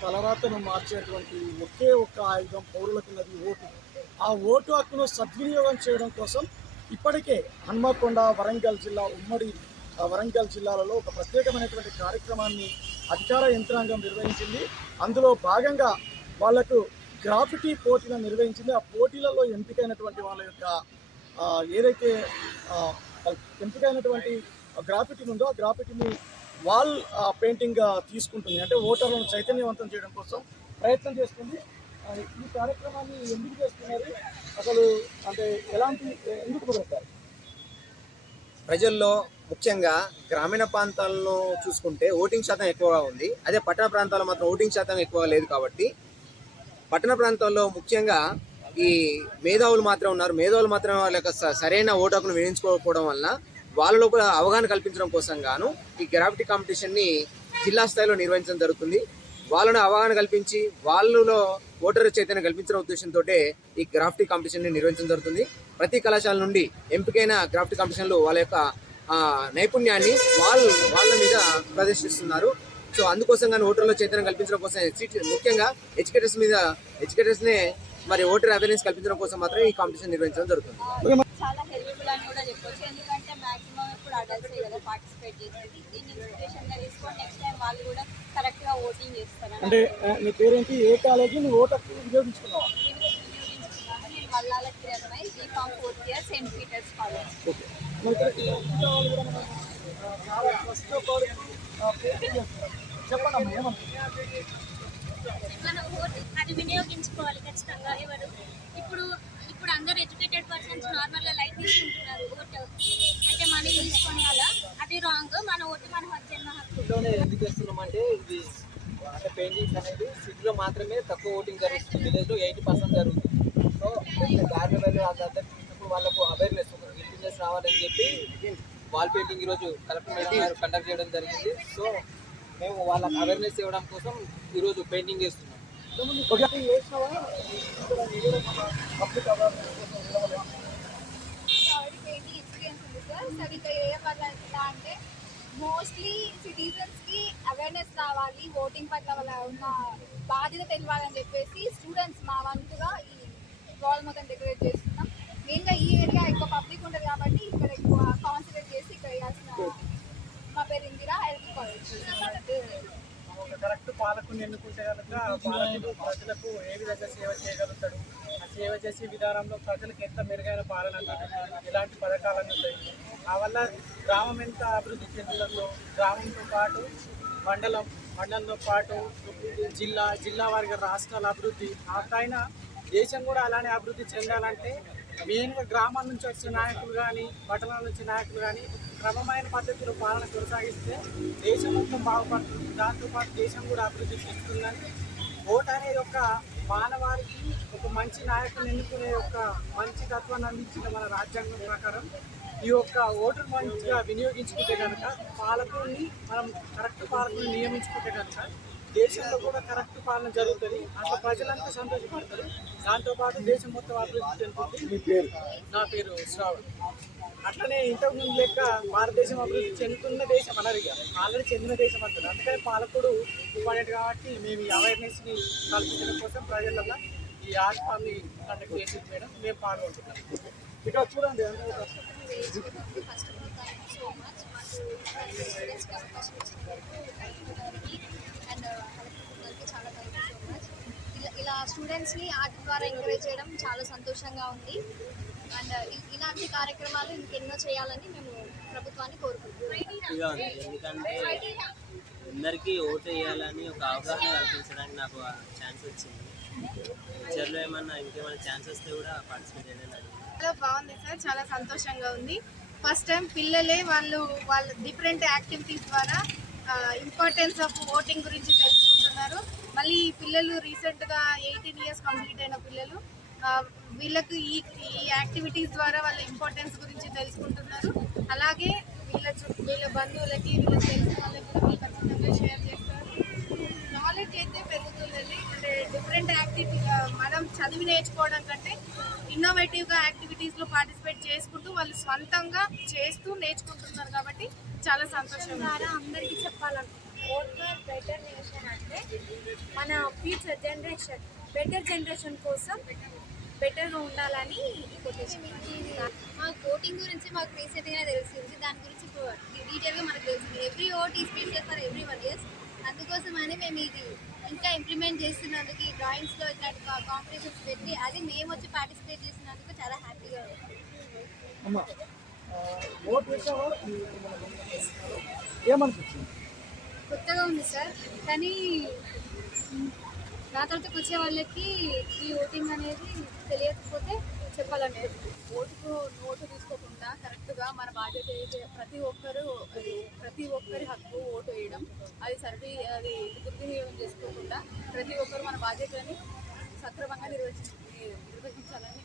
తలరాతను మార్చేటువంటి ఒకే ఒక్క ఆయుధం పౌరులకు ఉన్నది ఓటు. ఆ ఓటు హక్కును సద్వినియోగం చేయడం కోసం ఇప్పటికే హన్మకొండ వరంగల్ జిల్లా ఉమ్మడి వరంగల్ జిల్లాలలో ఒక ప్రత్యేకమైనటువంటి కార్యక్రమాన్ని అధికార యంత్రాంగం నిర్వహించింది. అందులో భాగంగా వాళ్ళకు గ్రాఫిటీ పోటీలను నిర్వహించింది. ఆ పోటీలలో ఎంపికైనటువంటి వాళ్ళ యొక్క ఏదైతే ఎంపికైనటువంటి గ్రాఫిటీ ఉందో ఆ గ్రాఫిటీని వాల్ పెయింటింగ్ తీసుకుంటుంది. అంటే ఓటర్లను చైతన్యవంతం చేయడం కోసం ప్రయత్నం చేస్తుంది. ఈ కార్యక్రమాన్ని ఎందుకు చేస్తున్నారు? అసలు అంటే ఎలాంటి ఎందుకు మొదలెట్టారు? ప్రజల్లో ముఖ్యంగా గ్రామీణ ప్రాంతాల్లో చూసుకుంటే ఓటింగ్ శాతం ఎక్కువగా ఉంది. అదే పట్టణ ప్రాంతాల్లో మాత్రం ఓటింగ్ శాతం ఎక్కువగా లేదు కాబట్టి పట్టణ ప్రాంతాల్లో ముఖ్యంగా ఈ మేధావులు మాత్రం ఉన్నారు. మేధావులు మాత్రం వాళ్ళ యొక్క సరైన ఓటు హక్కును వినియోగించుకోకపోవడం వలన వాళ్ళ లోపల అవగాహన కల్పించడం కోసం గాను ఈ గ్రావిటీ కాంపిటీషన్ని జిల్లా స్థాయిలో నిర్వహించడం జరుగుతుంది. వాళ్ళను అవగాహన కల్పించి వాళ్ళలో ఓటర్ చైతన్యం కల్పించిన ఉద్దేశంతో ఈ గ్రాఫ్టీ కాంపిటీషన్ని నిర్వహించడం జరుగుతుంది. ప్రతి కళాశాల నుండి ఎంపికైన గ్రాఫ్టీ కాంపిటీషన్లు వాళ్ళ యొక్క నైపుణ్యాన్ని వాళ్ళు వాళ్ళ మీద ప్రదర్శిస్తున్నారు. సో అందుకోసం కానీ ఓటర్లో చైతన్యం కల్పించడం కోసం ముఖ్యంగా ఎడ్యుకేటర్స్ మీద ఎడ్యుకేటర్స్నే మరి ఓటర్ అవేర్నెస్ కల్పించడం కోసం మాత్రం ఈ కాంపిటీషన్ నిర్వహించడం జరుగుతుంది. చాలా హెల్ప్ఫుల్ అని కూడా చెప్పొచ్చు. ఇప్పుడు అడల్ట్సే కదా పార్టిసిపేట్ చేసేది. దీన్ని ఇన్స్పిరేషన్గా తీసుకొని నెక్స్ట్ టైం వాళ్ళు కూడా కరెక్ట్గా ఓటింగ్ చేస్తారు అంటే నీ పేరేంటి? ఏ కాలేజీ నువ్వు ఓటు వినియోగించుకున్నావా? నేను Mallala Kiranmai B pharm fourth year Saint Peter's college కూడా మనం, ఓటు అది వినియోగించుకోవాలి ఖచ్చితంగా ఎవరు. ఇప్పుడు ఇప్పుడు అందరు ఎడ్యుకేటెడ్ పర్సన్స్ నార్మల్గా లైట్ తీసుకుంటున్నారు ఓటు అంటే మనీ తీసుకొని అలా రాంగ్ మన ఓటు మన జన్మ హక్కు. ఇంట్లోనే ఎందుకు చేస్తున్నామంటే ఇది అంటే పెయింటింగ్స్ అనేది సిటీలో మాత్రమే తక్కువ ఓటింగ్ జరుగుతుంది. విలేజ్లో ఎయిటీ పర్సెంట్ జరుగుతుంది. సో దారిలో వెళ్ళి వాళ్ళందరికీ చూసినప్పుడు వాళ్ళకు అవేర్నెస్ ఇంటినెస్ రావాలని చెప్పి వాల్ పెయింటింగ్ ఈరోజు కలెక్టర్ మేడం గారు కండక్ట్ చేయడం జరిగింది. సో మేము వాళ్ళకి అవేర్నెస్ ఇవ్వడం కోసం ఈరోజు పెయింటింగ్ చేస్తున్నాం. పెయింటింగ్ ఎక్స్పీరియన్స్ ఉంది సార్. ఏ అంటే మోస్ట్లీ సిటిజన్స్కి అవేర్నెస్ రావాలి ఓటింగ్ పట్ల వాళ్ళ ఉన్న బాధ్యత తెలియాలని చెప్పేసి స్టూడెంట్స్ మా వంతుగా ఈ వాల్ మొత్తం డెకరేట్ చేస్తున్నాం. మెయిన్గా ఈ ఏరియా ఎక్కువ పబ్లిక్ ఉంటుంది కాబట్టి ఇక్కడ ఎక్కువ కాన్సన్ట్రేట్ చేసి ఇక్కడ వేయాల్సిన మా పేరు ఇందిరా ఎల్పీ కాలేజ్. కరెక్ట్ పాలకుని ఎన్నుకుంటే కనుక పాలకుడు ప్రజలకు ఏ విధంగా సేవ చేయగలుగుతాడు ఆ సేవ చేసే విధానంలో ప్రజలకు ఎంత మెరుగైన పాలన అందుతుంది ఎలాంటి పథకాలను ఉంటాయి. ఆ వల్ల గ్రామం ఎంత అభివృద్ధి చెందడంలో గ్రామంతో పాటు మండలం మండలంతో పాటు జిల్లా జిల్లా వారిగా రాష్ట్రాల అభివృద్ధి. ఆ దేశం కూడా అలానే అభివృద్ధి చెందాలంటే మెయిన్గా గ్రామాల నుంచి వచ్చే నాయకులు కానీ పట్టణాల నుంచి నాయకులు కానీ క్రమమైన పద్ధతిలో పాలన కొనసాగిస్తే దేశం మొత్తం బాగుపడుతుంది. దాంతోపాటు దేశం కూడా అభివృద్ధి చెందుతుందని ఓటు అనేది ఒక మానవాళికి ఒక మంచి నాయకుని ఎన్నుకునే ఒక మంచి తత్వాన్ని అందించిన మన రాజ్యాంగం ప్రకారం. ఈ యొక్క ఓటును మంచిగా వినియోగించుకుంటే కనుక పాలకుల్ని మనం కరెక్ట్ పాలకుల్ని నియమించుకుంటే కనుక దేశంలో కూడా కరెక్ట్ పాలన జరుగుతుంది. అట్లా ప్రజలంతా సంతోషపడతారు. దాంతోపాటు దేశం మొత్తం అభివృద్ధి చెందుతుంది. మీ పేరు? నా పేరు శ్రావణ్. అట్లనే ఇంతకుముందు లెక్క భారతదేశం అభివృద్ధి చెందుతున్న దేశం అనరు ఇక. ఆల్రెడీ చెందిన దేశం అంటారు. అందుకని పాలకుడు ఇంపార్టెంట్ కాబట్టి మేము ఈ అవేర్నెస్ని కల్పించడం కోసం ప్రజలలో ఈ ఆర్ట్ ఫామ్ని కండక్ట్ చేసింది మేడం. మేము పాల్గొంటున్నాం. ఇక్కడ చూడండి first of thank so much మాకు స్టూడెంట్స్కి అవకాశం ఇచ్చినందుకు అండ్ చాలా థ్యాంక్ సో మచ్ ఇలా ఇలా స్టూడెంట్స్ని ఆర్ట్ ద్వారా ఎంకరేజ్ చేయడం చాలా సంతోషంగా ఉంది అండ్ ఇలాంటి కార్యక్రమాలు ఇంకెన్నో చేయాలని మేము ప్రభుత్వాన్ని కోరుకుంటున్నాం ఎందుకంటే అందరికీ ఓటు వేయాలని ఒక అవగాహన కల్పించడానికి నాకు ఛాన్స్ వచ్చింది. ఫ్యూచర్లో ఏమన్నా ఇంకేమైనా ఛాన్స్ వస్తే కూడా పార్టిసిపేట్ చేయడానికి చాలా బాగుంది సార్. చాలా సంతోషంగా ఉంది. ఫస్ట్ టైం పిల్లలే వాళ్ళు వాళ్ళ డిఫరెంట్ యాక్టివిటీస్ ద్వారా ఇంపార్టెన్స్ ఆఫ్ ఓటింగ్ గురించి తెలుసుకుంటున్నారు. మళ్ళీ పిల్లలు రీసెంట్గా ఎయిటీన్ ఇయర్స్ కంప్లీట్ అయిన పిల్లలు వీళ్ళకు ఈ ఈ యాక్టివిటీస్ ద్వారా వాళ్ళ ఇంపార్టెన్స్ గురించి తెలుసుకుంటున్నారు. అలాగే వీళ్ళ వీళ్ళ బంధువులకి వీళ్ళ తెలిసిన వాళ్ళకి కూడా వీళ్ళు ఖచ్చితంగా షేర్ చేస్తారు నాలెడ్జ్ అయితే పెరుగుతుందండి. అంటే డిఫరెంట్ యాక్టివిటీ మనం చదివి నేర్చుకోవడం కంటే ఇన్నోవేటివ్గా యాక్టివిటీస్లో పార్టిసిపేట్ చేసుకుంటూ వాళ్ళు స్వంతంగా చేస్తూ నేర్చుకుంటున్నారు కాబట్టి చాలా సంతోషం. ద్వారా అందరికీ చెప్పాలనుకుంటున్నాను. ఫర్ బెటర్ నేషన్ అంటే మన ఫ్యూచర్ జనరేషన్ బెటర్ జనరేషన్ కోసం బెటర్గా ఉండాలని మాకు ఓటింగ్ గురించి మాకు రీసెంట్గా తెలిసింది. దాని గురించి డీటెయిల్గా మనకు తెలిసింది. ఎవ్రీ ఓట్ ఈ special for every one years అందుకోసమని మేము ఇది ఇంకా ఇంప్లిమెంట్ చేస్తున్నందుకు ఈ డ్రాయింగ్స్లో ఇట్లాంటి కాంపిటీషన్స్ పెట్టి అది మేము వచ్చి పార్టిసిపేట్ చేసినందుకు చాలా హ్యాపీగా ఉంది. కొత్తగా ఉంది సార్. కానీ నా తర్వాతకు వచ్చే వాళ్ళకి ఈ ఓటింగ్ అనేది తెలియకపోతే చెప్పాలనుకుంటున్నాను ఓటుకు నోటు తీసుకోకుండా కరెక్ట్గా మన బాధ్యత అయితే ప్రతి ఒక్కరు ప్రతి ఒక్కరి హక్కు ఓటు వేయడం. అది సర్వీ అది దుర్వినియోగం చేసుకోకుండా ప్రతి ఒక్కరు మన బాధ్యతని సక్రమంగా నిర్వహించి నిర్వహించాలని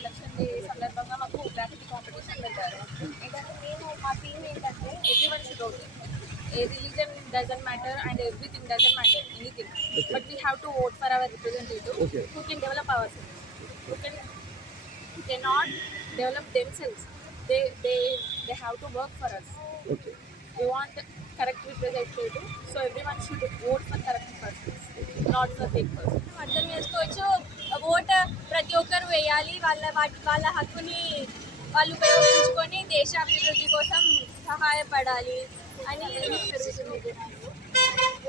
ఎలక్షన్ డే సందర్భంగా మాకు గ్రాఫిటీ కాంపిటీషన్ పెట్టారు. ఏంటంటే మేము మా టీం ఏంటంటే every one should vote a religion doesn't matter and everything doesn't matter anything but we have to vote for our representative Okay. who can develop ourselves. Who can who cannot develop themselves. They they they have to work for us. Okay We want correct representative, so everyone should vote for correct persons, not for fake persons. అర్థం చేసుకోవచ్చు vote ప్రతి ఒక్కరు వేయాలి వాళ్ళ వాటి వాళ్ళ హక్కుని వాళ్ళు ఉపయోగించుకొని దేశ అభివృద్ధి కోసం సహాయపడాలి అని జరుగుతుంది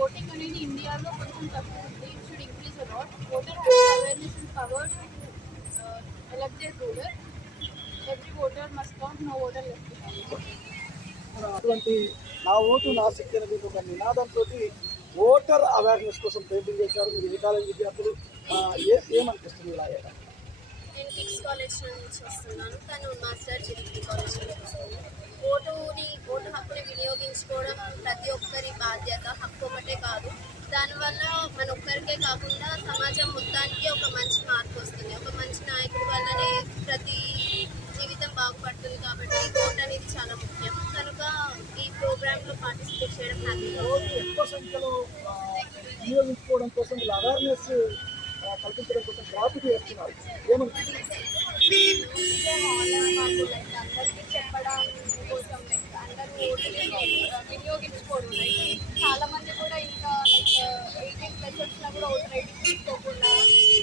ఓటింగ్ అనేది ఇండియాలో కొంచెం తక్కువ ఉంది. It should increase a lot voter awareness and power elected ruler every voter must count no voter left అటువంటి నా ఓటు నా శక్తి అనేది ఒక నినాదంతో ఓటర్ అవేర్నెస్ కోసం పెయింటింగ్ చేశారు. మీరు ఏ కాలేజ్ విద్యార్థులు ఏమనిపిస్తుంది ఇలా? నేను కిక్స్ కాలేజ్ నుంచి వస్తున్నాను. తను మాస్టర్ జిడిపి కాలేజ్ నుంచి ఓటు వినియోగించుకోవడం ప్రతి ఒక్కరి బాధ్యత హక్కు ఒకటే కాదు. దానివల్ల మన ఒక్కరికే కాకుండా సమాజం మొత్తానికి ఒక మంచి మార్పు వస్తుంది. ఒక మంచి నాయకుడి వల్లనే ప్రతి జీవితం బాగుపడుతుంది కాబట్టి ఓట్ అనేది చాలా ముఖ్యం. కనుక ఈ ప్రోగ్రాంలో పార్టిసిపేట్ చేయడం ఎక్కువ సంఖ్యలో వినియోగించుకోవడం కోసం అవేర్నెస్ కల్పించడం కోసం గ్రాఫిటీ చేస్తున్నారు. ఏమనిపిస్తుంది వినియోగించుకోవడం చాలా మంది కూడా ఇంకా లైక్ ఎయిటీన్ ప్లస్ వచ్చినా కూడా ఓటర్ ఐడి తీసుకోకుండా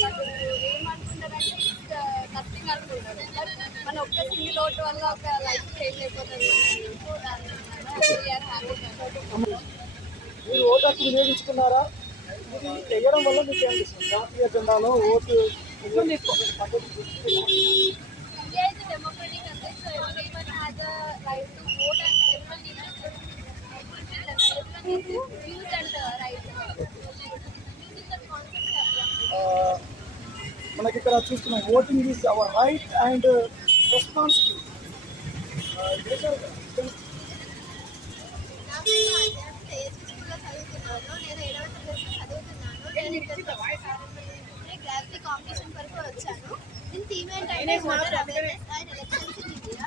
వాళ్ళు ఏమనుకుంటారంటే నథింగ్ అనుకుంటారు మన ఒక్క సింగిల్ ఓటు వల్ల ఒక లైఫ్ చేంజ్ అయిపోతుంది సో దాని మీరు ఓటు హక్కు వినియోగించుకున్నారా? ఇది వేయడం వల్ల మీకు జాతీయ జెండాలో ఓటు పద్ధతి చూసుకుంటున్నారు. India is a democratic country, so everyone has a right to vote and everyone needs to everyone needs to use and uh, right. Using the concept of ఆ, మనకి ఇక్కడ చూస్తున్నాం voting is our right and responsibility graphic competition వరకు వచ్చాను దీని theme ఏంటంటే voter awareness and elections in India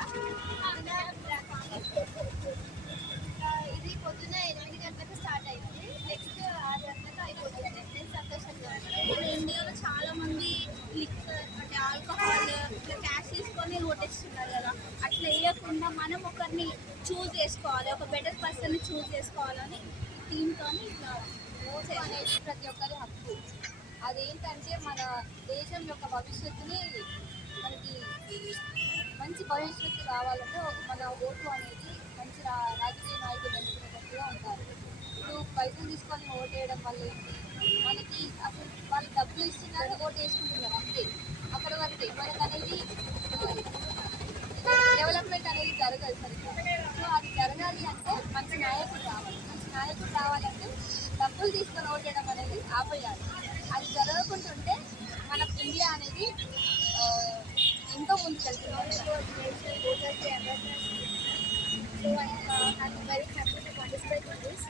ఇది పొద్దున్న ఎనిమిది గంటలకు స్టార్ట్ అయింది నెక్స్ట్ ఆరు గంటలకు అయిపోతుంది నేను సంతోషంగా ఉన్నాను. ఇప్పుడు ఇండియాలో చాలా మంది లిక్కర్ అంటే ఆల్కహాల్ ఇట్లా క్యాష్ తీసుకొని ఓటేస్తున్నారు కదా అట్లా వేయకుండా మనం ఒకరిని చూస్ చేసుకోవాలి ఒక బెటర్ చూస్ చేసుకోవాలని టీంతో ఇట్లా ఓట్ అనేది ప్రతి ఒక్కరి హక్కు. అదేంటంటే మన దేశం యొక్క భవిష్యత్తుని మనకి మంచి భవిష్యత్తు రావాలంటే ఒక మన ఓటు అనేది మంచి రా- రాజకీయ నాయకులు ఎన్నుకునేటట్టుగా ఉంటారు. ఇప్పుడు పైసలు తీసుకొని ఓటు వేయడం వల్ల ఏంటి? మనకి అసలు వాళ్ళు డబ్బులు ఇస్తున్నారు ఓటు వేసుకుంటున్నారు అంతే. అక్కడ వరకు మనకు అనేది డెవలప్మెంట్ అనేది జరగదు సరిగ్గా. సో అది జరగాలి అంటే మంచి నాయకుడు రావాలి. మంచి నాయకుడు రావాలంటే డబ్బులు తీసుకొని ఓటు అనేది ఆపేయాలి. అది జరగకుంటుంటే మన ఇండియా అనేది ఎంతో ముందుకెళ్తుంది. Very happy to participate this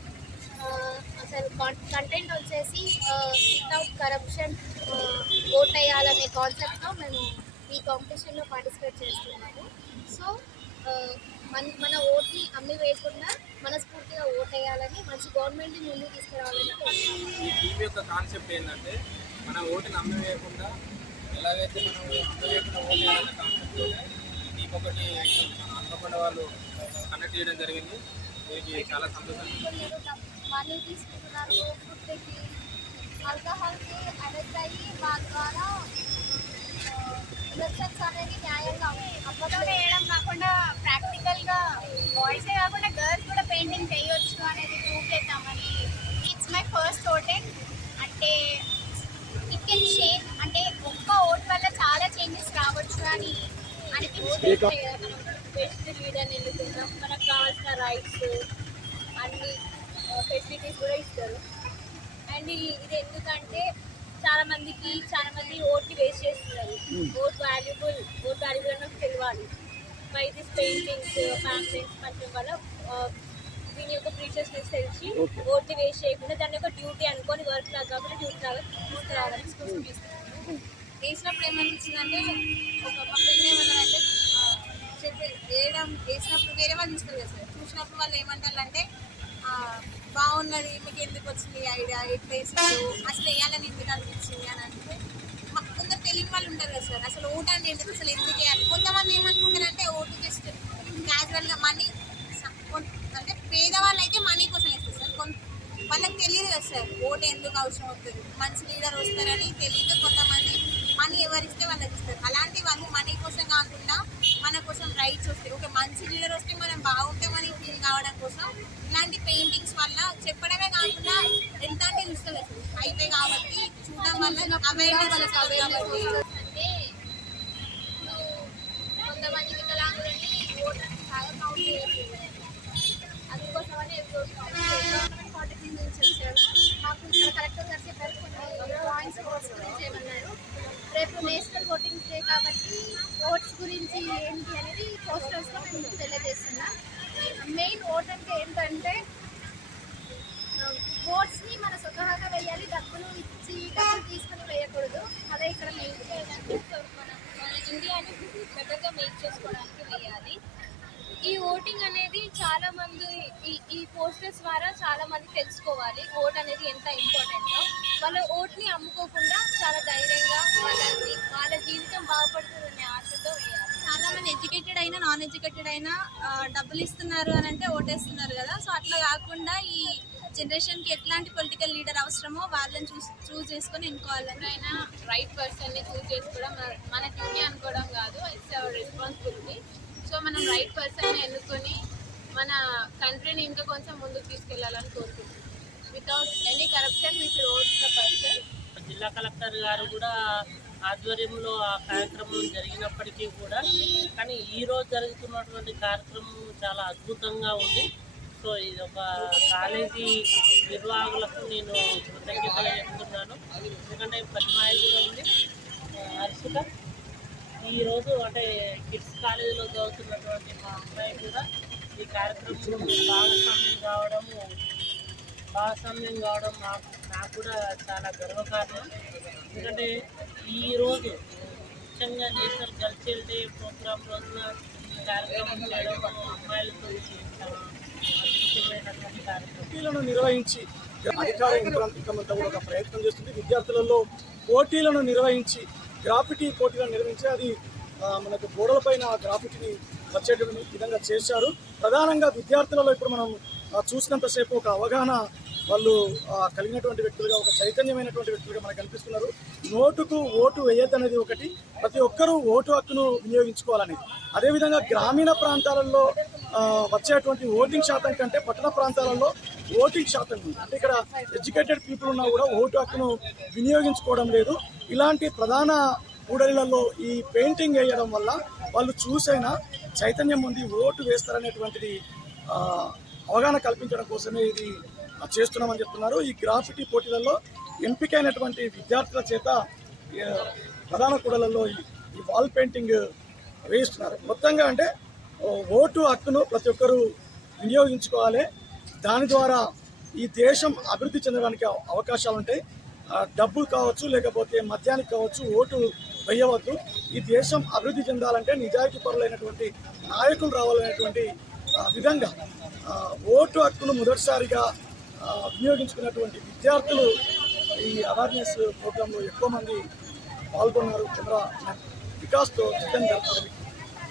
అసలు కంటెంట్ వచ్చేసి వితౌట్ కరప్షన్ ఓట్ వేయాలనే కాన్సెప్ట్తో మేము ఈ కాంపిటీషన్లో పార్టిసిపేట్ చేస్తున్నాము. సో మన మన ఓట్ని అమ్మి వేయకుండా మనస్ఫూర్తిగా ఓట్ వేయాలని మంచి గవర్నమెంట్ని ముందుకు తీసుకురావాలని ఈ యొక్క కాన్సెప్ట్ ఏంటంటే మన ఓటుని అమ్మ వేయకుండా ఎలాగైతే మనం అమ్మ వేయకుండా ఓటు వేయాలనే కాన్సెప్ట్ టీం ఒకటి హన్మకొండ వాళ్ళు కండక్ట్ చేయడం జరిగింది. ఇది చాలా సంతోషం. మనీ తీసుకుంటున్నారు ఫుడ్కి ఆల్కహాల్కి అయ్యి వాళ్ళ ద్వారా ఎలక్షన్స్ అనేది న్యాయంగా ఫోటో వేయడం కాకుండా ప్రాక్టికల్గా బాయ్సే కాకుండా గర్ల్స్ కూడా పెయింటింగ్ చేయొచ్చు అనేది ప్రూవ్ చేద్దామని ఇట్స్ మై ఫస్ట్ ఓటింగ్ అంటే ఇట్ కెన్ చేంజ్ అంటే ఒక్క ఓట్ వల్ల చాలా చేంజెస్ రావచ్చు అని అనిపించింది బెస్ట్ లీడర్ని ఎన్నుకుంటాం మనకు కావాల్సిన రైట్స్ అన్ని ఫెసిలిటీస్ కూడా ఇస్తారు అండ్ ఇది ఎందుకంటే చాలా మందికి చాలా మంది ఓట్ని వేస్ట్ చేస్తున్నారు ఓట్ వాల్యుబుల్ ఓట్ వాల్యుబుల్ అని నాకు తెలియాలి బై దిస్ పెయింటింగ్స్ ఫ్యామిలీస్ పంచడం వల్ల దీని యొక్క ప్రీషియస్నెస్ తెలిసి ఓట్ని వేస్ట్ చేయకుండా దాన్ని ఒక డ్యూటీ అనుకొని వర్క్ లాగా కాకుండా డ్యూటీ లాగా తీసుకురావాలని చూపిస్తాను వేసినప్పుడు ఏమనిపించిందంటే ఒక మా ఫ్రెండ్ ఏమన్నారంటే చెప్పి వేయడం వేసినప్పుడు వేరే వాళ్ళు చూస్తారు కదా సార్. చూసినప్పుడు వాళ్ళు ఏమంటారంటే ఆ, బాగున్నది మీకు ఎందుకు వచ్చింది ఐడియా ఎట్లా వేసారు అసలు వేయాలని ఎందుకు అనిపించింది? అని అంటే మాకు కొందరు తెలియని వాళ్ళు ఉంటారు కదా సార్. అసలు ఓటు అంటే ఏంటో? అసలు ఎందుకు వేయాలి? కొంతమంది ఏమనుకుంటారంటే ఓటు జస్ట్ క్యాజువల్గా మనీ అంటే పేదవాళ్ళు అయితే మనీ కోసం వేస్తారు సార్ కొంత వాళ్ళకి తెలియదు కదా సార్ ఓటు ఎందుకు అవసరం అవుతుంది? మంచి లీడర్ వస్తారని తెలియదు కొంతమంది మనీ ఎవరిస్తే వాళ్ళకి ఇస్తారు. అలాంటి వాళ్ళు మనీ కోసం కాకుండా మన కోసం రైట్స్ వస్తాయి. ఒక మంచి లీడర్ వస్తే మనం బాగుంటామని ఫీల్ కావడం కోసం ఇలాంటి పెయింటింగ్స్ వల్ల చెప్పడమే కాకుండా ఎంత అంటే చూస్తారు అయితే కాబట్టి చూడడం వల్ల అవేర్నెస్ కాబట్టి అంటే ఇప్పుడు కొంతమంది వికలాంగులని ఓటర్ చాలా కౌంట్ చేయట్లేదు అందుకోసమని గవర్నమెంట్ కాంటాక్ట్ నుంచి వచ్చారు మాకు ఇక్కడ కలెక్టర్ గారు చెప్పారు కొన్ని పాయింట్స్ ఓట్స్ గురించి ఏమన్నారు రేపు నేషనల్ ఓటింగ్ డే కాబట్టి ఓట్స్ గురించి ఏంటి అనేది పోస్టర్స్లో మేము తెలియజేస్తున్నాం. మెయిన్ ఓట్ అంటే ఏంటంటే ఓట్స్ని మన స్వతహాగా వేయాలి డబ్బులు ఇచ్చి డబ్బులు తీసుకుని వేయకూడదు. అదే ఇక్కడ మెయిన్ మన మన ఇండియాని బెటర్గా మేక్ చేసుకోవడానికి వేయాలి. ఈ ఓటింగ్ అనేది చాలా మంది ఈ ఈ పోస్టర్స్ ద్వారా చాలా మంది తెలుసుకోవాలి ఓట్ అనేది ఎంత ఇంపార్టెంటో. వాళ్ళ ఓట్ని అమ్ముకోకుండా చాలా ధైర్యంగా వాళ్ళ వాళ్ళ జీవితం బాగుపడుతుందనే ఆశ మంది ఎడ్యుకేటెడ్ అయినా నాన్ ఎడ్యుకేటెడ్ అయినా డబ్బులు ఇస్తున్నారు అని అంటే ఓటేస్తున్నారు కదా. సో అట్లా కాకుండా ఈ జనరేషన్కి ఎట్లాంటి పొలిటికల్ లీడర్ అవసరమో వాళ్ళని చూస్ చూస్ చేసుకొని ఎన్నుకోవాలని అయినా రైట్ పర్సన్ని చూస్ చేసుకోవడం మన- మన డ్యూటీ అనుకోవడం కాదు. ఇట్స్ అవర్ రెస్పాన్సిబిలిటీ సో మనం రైట్ పర్సన్ని ఎన్నుకొని మన కంట్రీని ఇంకా కొంచెం ముందుకు తీసుకెళ్ళాలని కోరుకుంటున్నాం. Without any corruption we should vote the person జిల్లా కలెక్టర్ గారు కూడా ఆధ్వర్యంలో ఆ కార్యక్రమం జరిగినప్పటికీ కూడా కానీ ఈరోజు జరుగుతున్నటువంటి కార్యక్రమం చాలా అద్భుతంగా ఉంది. సో ఇది ఒక కాలేజీ నిర్వాహకులకు నేను కృతజ్ఞతలు చెప్తున్నాను. ఎందుకంటే పదిమాయిలు కూడా ఉంది. ఆ, ఈరోజు అంటే కిడ్స్ కాలేజీలో చదువుతున్నటువంటి మా అమ్మాయి కూడా ఈ కార్యక్రమంలో భాగస్వామ్యం కావడము భాగస్వామ్యం కావడం నాకు నాకు కూడా చాలా గర్వకారణం. ఎందుకంటే ఈరోజు ముఖ్యంగా నేషనల్ కల్చరల్ డే ప్రోగ్రామ్ రోజున కార్యక్రమం చేయడం అమ్మాయిలతో పోటీలను నిర్వహించి అధికార అంతా కూడా ఒక ప్రయత్నం చేస్తుంది. విద్యార్థులలో పోటీలను నిర్వహించి గ్రాఫిటీ పోటీలను నిర్వహించి అది మనకు గోడలపైన ఆ గ్రాఫిటీని వచ్చేటువంటి విధంగా చేశారు. ప్రధానంగా విద్యార్థులలో ఇప్పుడు మనం చూసినంతసేపు ఒక అవగాహన వాళ్ళు కలిగినటువంటి వ్యక్తులుగా ఒక చైతన్యమైనటువంటి వ్యక్తులుగా మనకు కనిపిస్తున్నారు. నోటుకు ఓటు వేయద్దనేది ఒకటి ప్రతి ఒక్కరూ ఓటు హక్కును వినియోగించుకోవాలని. అదేవిధంగా గ్రామీణ ప్రాంతాలలో వచ్చేటువంటి ఓటింగ్ శాతం కంటే పట్టణ ప్రాంతాలలో ఓటింగ్ శాతం ఉంది అంటే ఇక్కడ ఎడ్యుకేటెడ్ పీపుల్ ఉన్నా కూడా ఓటు హక్కును వినియోగించుకోవడం లేదు. ఇలాంటి ప్రధాన కూడలిలలో ఈ పెయింటింగ్ వేయడం వల్ల వాళ్ళు చూసైనా చైతన్యం ఉంది ఓటు వేస్తారనేటువంటిది అవగాహన కల్పించడం కోసమే ఇది చేస్తున్నామని చెప్తున్నారు. ఈ గ్రాఫిటీ పోటీలలో ఎంపికైనటువంటి విద్యార్థుల చేత ప్రధాన కూడలలో ఈ- వాల్ పెయింటింగ్ వేయిస్తున్నారు. మొత్తంగా అంటే ఓటు హక్కును ప్రతి ఒక్కరూ వినియోగించుకోవాలి. దాని ద్వారా ఈ దేశం అభివృద్ధి చెందడానికి అవకాశాలు ఉంటాయి. డబ్బు కావచ్చు లేకపోతే మద్యానికి కావచ్చు ఓటు వేయవద్దు. ఈ దేశం అభివృద్ధి చెందాలంటే నిజాయితీ పరులైనటువంటి నాయకులు రావాలనేటువంటి విధంగా ఓటు హక్కును మొదటిసారిగా వినియోగించుకున్నటువంటి విద్యార్థులు ఈ అవేర్నెస్ ప్రోగ్రాంలో ఎక్కువ మంది పాల్గొన్నారు. కెమెరా వికాస్తో జితేందర్